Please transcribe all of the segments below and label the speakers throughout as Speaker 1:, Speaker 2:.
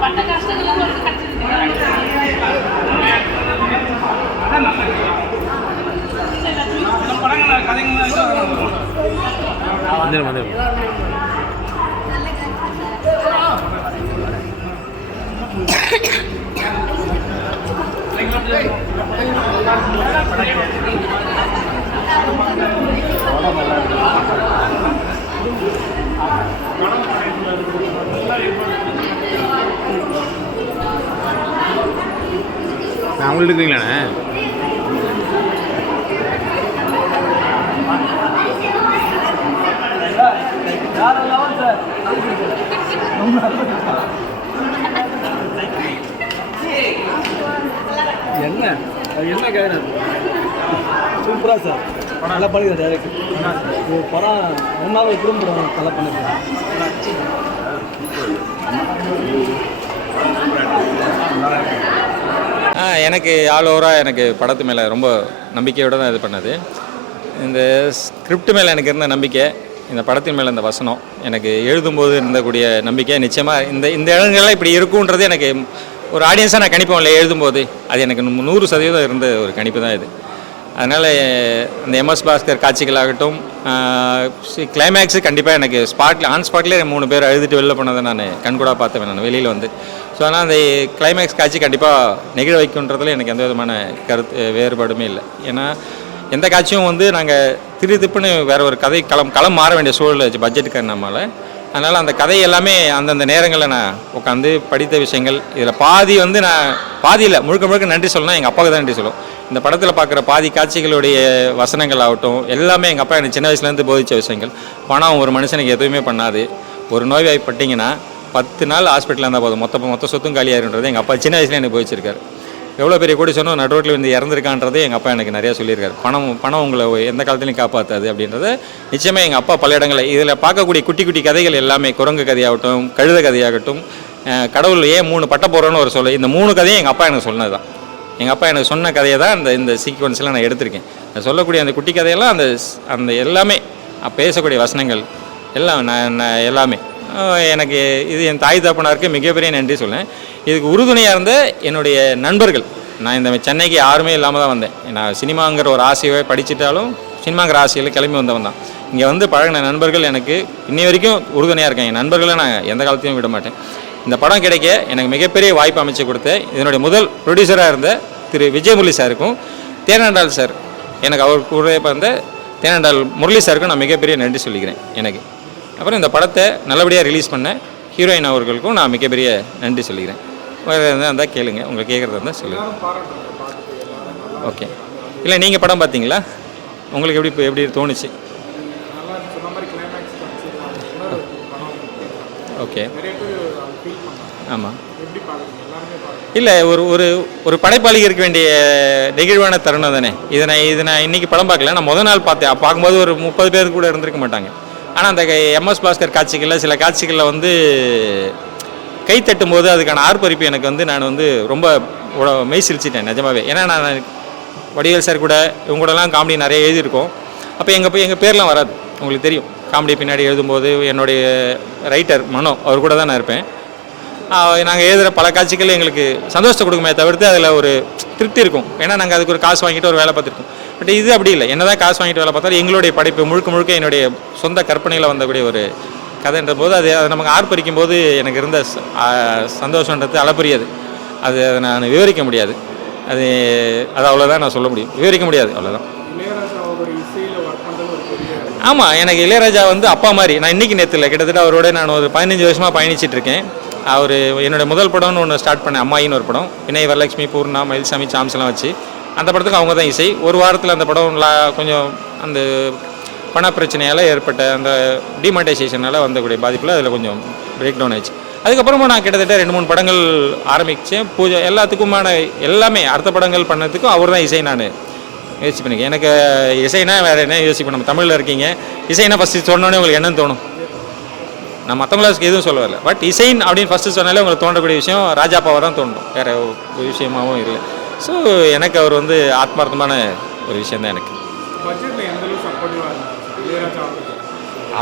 Speaker 1: பட்ட கஷ்டங்கள் உங்களுக்கு கிடைச்சிருக்கு
Speaker 2: வந்துடும் வந்துடும் நான் உங்கள்ட்ட இருக்கிறீங்களாண்ணே
Speaker 3: என்ன? அது என்ன கேட்குறது சூப்பராக சார். நல்லா பண்ணுங்க டேரக்ட் ஒரு படம் மூணு நாள் ஒரு குடும்ப படம் நல்லா பண்ணிருக்கேன்
Speaker 4: ஆ எனக்கு ஆல் ஓவராக எனக்கு படத்து மேலே ரொம்ப நம்பிக்கையோடு தான் இது பண்ணது. இந்த ஸ்கிரிப்ட் மேலே எனக்கு இருந்த நம்பிக்கை இந்த படத்தின் மேலே இந்த வசனம் எனக்கு எழுதும்போது இருந்தக்கூடிய நம்பிக்கை நிச்சயமாக இந்த இந்த இடங்கள்லாம் இப்படி இருக்குன்றது எனக்கு ஒரு ஆடியன்ஸாக நான் கணிப்போம்ல எழுதும்போது அது எனக்கு நூறு சதவீதம் இருந்த ஒரு கணிப்பு தான் இது. அதனால் அந்த எம்எஸ் பாஸ்கர் காட்சிகளாகட்டும் கிளைமேக்ஸு கண்டிப்பாக எனக்கு ஸ்பாட்டில் ஆன் ஸ்பாட்லேயே மூணு பேர் அழுதுட்டு வெளில போனதை நான் கண்கூடாக பார்த்தேன் நான் வெளியில் வந்து. ஸோ ஆனால் அந்த கிளைமேக்ஸ் காட்சி கண்டிப்பாக நெகிழ வைக்குன்றதுல எனக்கு எந்த விதமான கருத்து வேறுபாடுமே இல்லை. ஏன்னா எந்த காட்சியும் வந்து நாங்கள் திரு திப்புன்னு வேற ஒரு கதை களம் களம் மாற வேண்டிய சூழல் வச்சு பட்ஜெட்டுக்கு நம்மளால் அதனால் அந்த கதை எல்லாமே அந்தந்த நேரங்களில் நான் உட்காந்து படித்த விஷயங்கள் இதில் பாதி வந்து நான் பாதி இல்லை முழுக்க முழுக்க நன்றி சொல்லணும் எங்கள் அப்பாவுக்கு தான் நன்றி சொல்லுவோம் இந்த படத்தில் பார்க்குற பாதி காட்சிகளுடைய வசனங்கள் ஆகட்டும் எல்லாமே எங்கள் அப்பா எனக்கு சின்ன வயசுலேருந்து போதிச்ச விஷயங்கள். பணம் ஒரு மனுஷனுக்கு எதுவுமே பண்ணாது. ஒரு நோய்வாய்ப்பட்டீங்கன்னா பத்து நாள் ஹாஸ்பிட்டலில் இருந்தால் போதும். மொத்த மொத்த சொத்தும் காலியாயிருன்றது எங்கள் அப்பா சின்ன வயசுல எனக்கு போதிச்சிருக்காரு. எவ்வளோ பெரிய கூட சொன்னோம் நடுரோட்டில் வந்து இறந்துருக்கான்றது எங்கள் அப்பா எனக்கு நிறையா சொல்லியிருக்காரு. பணம் பணம் உங்களை எந்த காலத்துலையும் காப்பாற்றாது அப்படின்றத நிச்சயமாக எங்கள் அப்பா பல இடங்களில். இதில் பார்க்கக்கூடிய குட்டி குட்டி கதைகள் எல்லாமே குரங்கு கதையாகட்டும் கழுத கதையாகட்டும் கடவுள் ஏன் மூணு பட்ட போகிறோன்னு ஒரு சொல்ல இந்த மூணு கதையும் எங்கள் அப்பா எனக்கு சொன்னது தான் எங்கள் அப்பா எனக்கு சொன்ன கதையை தான் இந்த இந்த சீக்வன்ஸில் நான் எடுத்திருக்கேன். நான் சொல்லக்கூடிய அந்த குட்டி கதையெல்லாம் அந்த அந்த எல்லாமே பேசக்கூடிய வசனங்கள் எல்லாம் நான் நான் எல்லாமே. எனக்கு இது என் தாய் தகப்பனாருக்கு மிகப்பெரிய நன்றி சொல்லேன் இதுக்கு உறுதுணையாக இருந்த என்னுடைய நண்பர்கள் நான் இந்த சென்னைக்கு யாருமே இல்லாமல் தான் வந்தேன். நான் சினிமாங்கிற ஒரு ஆசையை படிச்சிட்டாலும் சினிமாங்கிற ஆசையில் கிளம்பி வந்தவன் தான். இங்கே வந்து பழகின நண்பர்கள் எனக்கு இன்னி வரைக்கும் உறுதுணையாக இருக்கேன். என் நண்பர்களை நான் எந்த காலத்தையும் விட மாட்டேன். இந்த படம் கிடைக்க எனக்கு மிகப்பெரிய வாய்ப்பு அமைச்சு கொடுத்த இதனுடைய முதல் ப்ரொடியூசராக இருந்த திரு விஜயமுரளி சாருக்கும் தேனாண்டால் சார் எனக்கு அவர் கூட இருந்த தேனாண்டால் முரளி சாருக்கும் நான் மிகப்பெரிய நன்றி சொல்லிக்கிறேன் எனக்கு. அப்புறம் இந்த படத்தை நல்லபடியாக ரிலீஸ் பண்ண ஹீரோயின் அவர்களுக்கும் நான் மிகப்பெரிய நன்றி சொல்லிக்கிறேன். வேறு எதாவது இருந்தால் கேளுங்க. உங்களுக்கு கேட்குறதா இருந்தால் சொல்லுங்கள் ஓகே இல்லை நீங்கள் படம் பார்த்தீங்களா? உங்களுக்கு எப்படி இப்போ எப்படி தோணுச்சு? ஓகே. ஆமாம் இல்லை ஒரு ஒரு ஒரு படைப்பாளிக்கு இருக்க வேண்டிய நெகிழ்வான தருணம் தானே. இதை நான் இது நான் இன்றைக்கி படம் பார்க்கல. நான் முத நாள் பார்த்தேன். பார்க்கும்போது ஒரு முப்பது பேர் கூட இருந்திருக்க மாட்டாங்க. ஆனால் அந்த எம்எஸ் பாஸ்கர் காட்சிகளில் சில காட்சிகளில் வந்து கை தட்டும் போது அதுக்கான ஆர்ப்பரிப்பு எனக்கு வந்து நான் வந்து ரொம்ப உட- மெய் சிரிச்சிட்டேன் நிஜமாவே. ஏன்னா நான் வடிவேல் சார் கூட இவங்க கூடலாம் காமெடி நிறைய எழுதியிருக்கோம். அப்போ எங்கள் எங்கள் பேர்லாம் வராது. உங்களுக்கு தெரியும். காமெடி பின்னாடி எழுதும்போது என்னுடைய ரைட்டர் மனோ அவர் கூட தான் நான் இருப்பேன். நாங்கள் எழுதுகிற பல காட்சிகள் எங்களுக்கு சந்தோஷத்தை கொடுக்குமே தவிர்த்து அதில் ஒரு திருப்தி இருக்கும். ஏன்னா நாங்கள் அதுக்கு ஒரு காசு வாங்கிட்டு ஒரு வேலை பார்த்துருக்கோம். பட் இது அப்படி இல்லை. என்னதான் காசு வாங்கிட்டு வேலை பார்த்தாலும் எங்களுடைய படைப்பு முழுக்க முழுக்க என்னுடைய சொந்த கற்பனையில் வந்தக்கூடிய ஒரு கதைன்ற போது அது அதை நமக்கு ஆர்ப்பரிக்கும் போது எனக்கு இருந்த சந்தோஷன்றது அளப்பரியது. அது அதை நான் விவரிக்க முடியாது. அது அது அவ்வளோதான் நான் சொல்ல முடியும். விவரிக்க முடியாது அவ்வளோதான் ஆமாம் எனக்கு இளையராஜா வந்து அப்பா மாதிரி. நான் இன்னைக்கு நேரத்தில் கிட்டத்தட்ட அவரோட நான் ஒரு பதினஞ்சு வருஷமாக பயணிச்சிட்டு இருக்கேன். அவர் என்னோட முதல் படம்னு ஒன்று ஸ்டார்ட் பண்ணேன் அம்மாயின்னு ஒரு படம். வினய் வரலட்சுமி பூர்ணா மயில்சாமி சாம்ஸ்லாம் வச்சு. அந்த படத்துக்கு அவங்க தான் இசை. ஒரு வாரத்தில் அந்த படம் கொஞ்சம் அந்த பண பிரச்சனையால் ஏற்பட்ட அந்த டிமானிட்டைசேஷனால் வந்தக்கூடிய பாதிப்பில் அதில் கொஞ்சம் பிரேக் டவுன் ஆயிடுச்சு. அதுக்கப்புறமா நான் கிட்டத்தட்ட ரெண்டு மூணு படங்கள் ஆரம்பித்தேன் பூஜை எல்லாத்துக்குமான எல்லாமே அடுத்த படங்கள் பண்ணதுக்கும் அவர் தான் இசை நான். முயற்சி பண்ணிக்க. எனக்கு இசைனா வேறு என்ன யோசிப்போம் நம்ம தமிழில் இருக்கீங்க. இசைனா ஃபஸ்ட்டு சொன்னோன்னே உங்களுக்கு என்னன்னு தோணும்? நான் மற்றவங்களுக்கு எதுவும் சொல்ல வரல. பட் இசைன் அப்படின்னு ஃபஸ்ட்டு சொன்னாலே உங்களுக்கு தோன்றக்கூடிய விஷயம் ராஜாப்பாவை தான் தோணும். வேறு ஒரு விஷயமாவும் இல்லை. ஸோ எனக்கு அவர் வந்து ஆத்மார்த்தமான ஒரு விஷயம் தான் எனக்கு.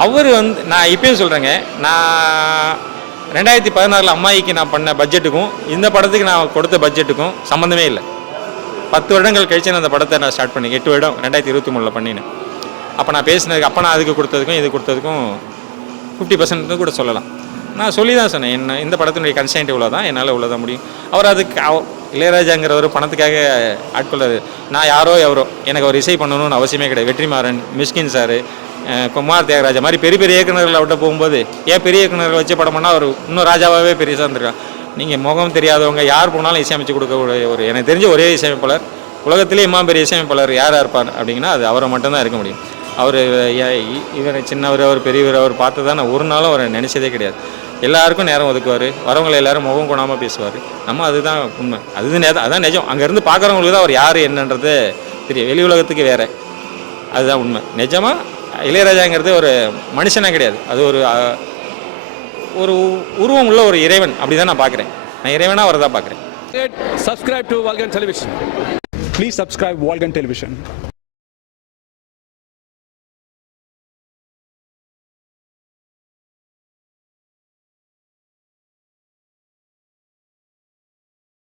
Speaker 4: அவர் வந்து நான் இப்பயும் சொல்கிறேங்க நான் ரெண்டாயிரத்தி பதினாறில் அம்மாயிக்கு நான் பண்ண பட்ஜெட்டுக்கும் இந்த படத்துக்கு நான் கொடுத்த பட்ஜெட்டுக்கும் சம்மந்தமே இல்லை. பத்து வருடங்கள் கழிச்சு நான் அந்த படத்தை நான் ஸ்டார்ட் பண்ணி எட்டு வருடம் ரெண்டாயிரத்தி இருபத்தி மூணில் பண்ணினேன். அப்போ நான் பேசினதுக்கு அப்போ நான் அதுக்கு கொடுத்ததுக்கும் இது கொடுத்ததுக்கும் ஃபிஃப்டி பர்சன்ட்னு கூட சொல்லலாம். நான் சொல்லி தான் சொன்னேன் என்ன இந்த படத்தினுடைய கன்சென்ட் இவ்வளோ தான் என்னால் இவ்வளோ தான் முடியும். அவர் அதுக்கு அவ- இளையராஜாங்கிறவர் பணத்துக்காக ஆட்கொள்ளாது நான் யாரோ எவரோ எனக்கு அவர் இசை பண்ணணும்னு அவசியமே கிடையாது. வெற்றிமாறன் மிஸ்கின் சார் குமார் தியாகராஜா மாதிரி பெரிய பெரிய இயக்குநர்கள் அவர்கிட்ட போகும்போது ஏன் பெரிய இயக்குநர்கள் வச்சு படம் பண்ணால் அவர் இன்னும் ராஜாவாகவே பெருசாக இருந்திருக்கான் நீங்கள் முகம் தெரியாதவங்க யார் போனாலும் இசையமைச்சு கொடுக்கக்கூடிய ஒரு எனக்கு தெரிஞ்ச ஒரே இசையமைப்பாளர். உலகத்திலே இம்மா பெரிய இசையமைப்பாளர் யாராக இருப்பார் அப்படிங்கன்னா அது அவரை மட்டும்தான் இருக்க முடியும். அவர் இவர் சின்னவர் அவர் பெரியவர் அவர் பார்த்து தான் ஒரு நாளும் அவரை நினச்சதே கிடையாது. எல்லாருக்கும் நேரம் ஒதுக்குவார். வரவங்களை எல்லாரும் முகம் கொணாமல் பேசுவார். நம்ம அதுதான் உண்மை. அது நெ- அதான் நிஜம். அங்கேருந்து பார்க்குறவங்களுக்கு தான் அவர் யார் என்னன்றது தெரியும். வெளி உலகத்துக்கு வேறு. அதுதான் உண்மை. நிஜமாக இளையராஜாங்கிறது ஒரு மனுஷனாக கிடையாது. அது ஒரு ஒரு உருவம் உள்ள ஒரு இறைவன் அப்படிதான் நான் பார்க்குறேன் நான் இறைவனாக வரதான் பார்க்குறேன்
Speaker 5: subscribe to Vulcan television please subscribe Vulcan television